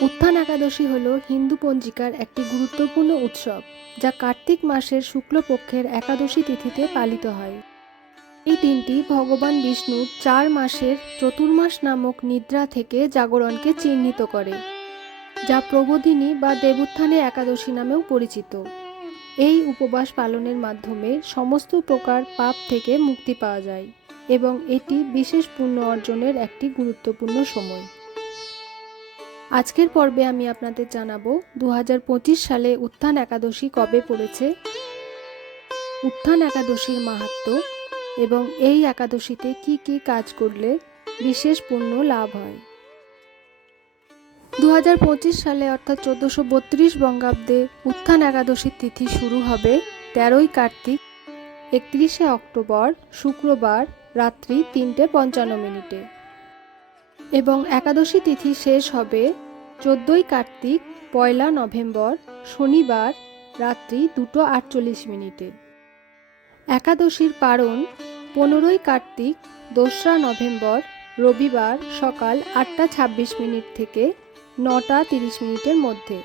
উত্থান একাদশী হল হিন্দু পঞ্জিকার একটি গুরুত্বপূর্ণ উৎসব, যা কার্তিক মাসের শুক্লপক্ষের একাদশী তিথিতে পালিত হয়। এই দিনটি ভগবান বিষ্ণুর চার মাসের চতুর্মাস নামক নিদ্রা থেকে জাগরণকে চিহ্নিত করে, যা প্রবোধিনী বা দেবোত্থানে একাদশী নামেও পরিচিত। এই উপবাস পালনের মাধ্যমে সমস্ত প্রকার পাপ থেকে মুক্তি পাওয়া যায় এবং এটি বিশেষ পুণ্য অর্জনের একটি গুরুত্বপূর্ণ সময়। আজকের পর্বে আমি আপনাদের জানাব দু হাজার পঁচিশ সালে উত্থান একাদশী কবে পড়েছে। উত্থান একাদশীর মাহাত্ম্য এবং এই একাদশীতে কি কি কাজ করলে বিশেষ পুণ্য লাভ হয়। দু হাজার পঁচিশ সালে অর্থাৎ চোদ্দোশো বত্রিশ বঙ্গাব্দে উত্থান একাদশীর তিথি শুরু হবে তেরোই কার্তিক, একত্রিশে অক্টোবর, শুক্রবার, রাত্রি তিনটে পঞ্চান্ন মিনিটে। এবং একাদশী তিথি শেষ হবে চোদ্দই কার্তিক, পয়লা নভেম্বর, শনিবার, রাত্রি দুটো আটচল্লিশ মিনিটে। একাদশীর পারণ পনেরোই কার্তিক, দোসরা নভেম্বর, রবিবার সকাল আটটা ছাব্বিশ মিনিট থেকে নটা তিরিশ মিনিটের মধ্যে।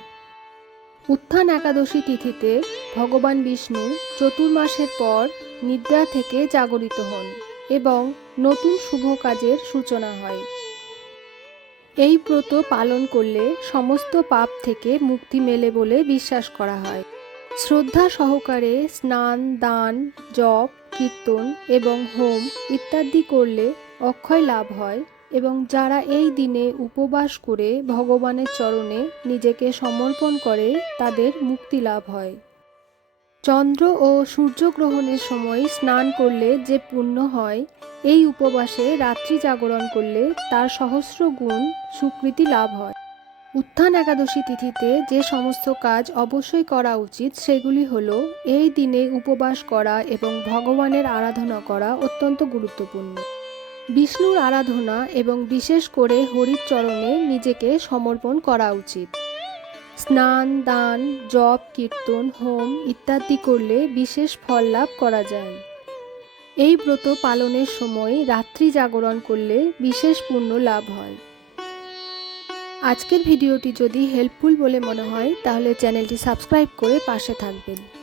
উত্থান একাদশী তিথিতে ভগবান বিষ্ণু চতুর্মাসের পর নিদ্রা থেকে জাগরিত হন এবং নতুন শুভ কাজের সূচনা হয়। এই ব্রত পালন করলে সমস্ত পাপ থেকে মুক্তি মেলে বলে বিশ্বাস করা হয়। শ্রদ্ধা সহকারে স্নান, দান, জপ, কীর্তন এবং হোম ইত্যাদি করলে অক্ষয় লাভ হয় এবং যারা এই দিনে উপবাস করে ভগবানের চরণে নিজেকে সমর্পণ করে তাদের মুক্তি লাভ হয়। চন্দ্র ও সূর্যগ্রহণের সময় স্নান করলে যে পুণ্য হয়, এই উপবাসে রাত্রি জাগরণ করলে তার সহস্র গুণ সুকৃতি লাভ হয়। উত্থান একাদশী তিথিতে যে সমস্ত কাজ অবশ্যই করা উচিত, সেগুলি হল এই দিনে উপবাস করা এবং ভগবানের আরাধনা করা অত্যন্ত গুরুত্বপূর্ণ। বিষ্ণুর আরাধনা এবং বিশেষ করে হরির চরণে নিজেকে সমর্পণ করা উচিত। স্নান, দান, জপ, কীর্তন, হোম ইত্যাদি করলে বিশেষ ফল লাভ করা যায়। এই ব্রত পালনের সময় রাত্রি জাগরণ করলে বিশেষ পুণ্য লাভ হয়। আজকের ভিডিওটি যদি হেল্পফুল বলে মনে হয়, তাহলে চ্যানেলটি সাবস্ক্রাইব করে পাশে থাকবেন।